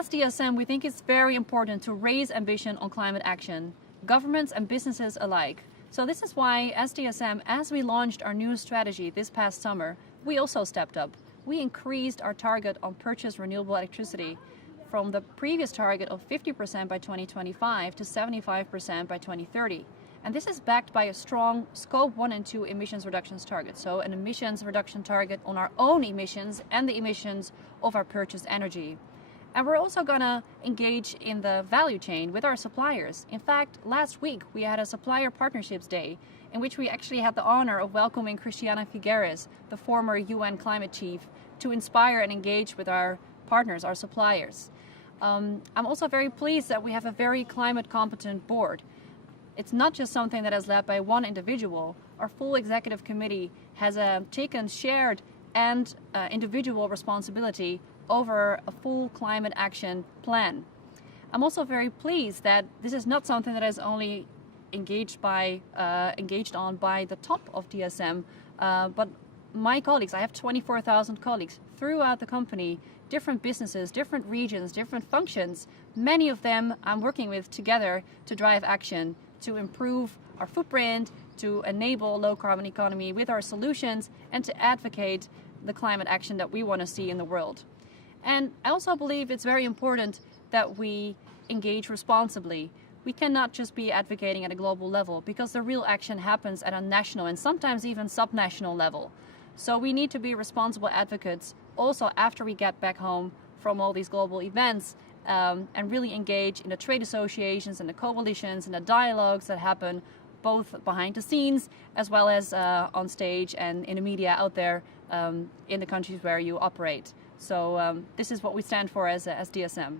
SDSM, we think it's very important to raise ambition on climate action, governments and businesses alike. So this is why SDSM, as we launched our new strategy this past summer, we also stepped up. We increased our target on purchased renewable electricity from the previous target of 50% by 2025 to 75% by 2030. And this is backed by a strong Scope 1 and 2 emissions reductions target. So an emissions reduction target on our own emissions and the emissions of our purchased energy. And we're also going to engage in the value chain with our suppliers. In fact, last week we had a Supplier Partnerships Day in which we actually had the honor of welcoming Christiana Figueres, the former UN climate chief, to inspire and engage with our partners, our suppliers. I'm also very pleased that we have a very climate competent board. It's not just something that is led by one individual. Our full executive committee has taken shared and individual responsibility over a full climate action plan. I'm also very pleased that this is not something that is only engaged on by the top of DSM, but my colleagues. I have 24,000 colleagues throughout the company, different businesses, different regions, different functions. Many of them I'm working with together to drive action, to improve our footprint, to enable low carbon economy with our solutions, and to advocate the climate action that we want to see in the world. And I also believe it's very important that we engage responsibly. We cannot just be advocating at a global level because the real action happens at a national and sometimes even subnational level. So we need to be responsible advocates also after we get back home from all these global events, and really engage in the trade associations and the coalitions and the dialogues that happen both behind the scenes as well as on stage and in the media out there in the countries where you operate. So this is what we stand for as DSM.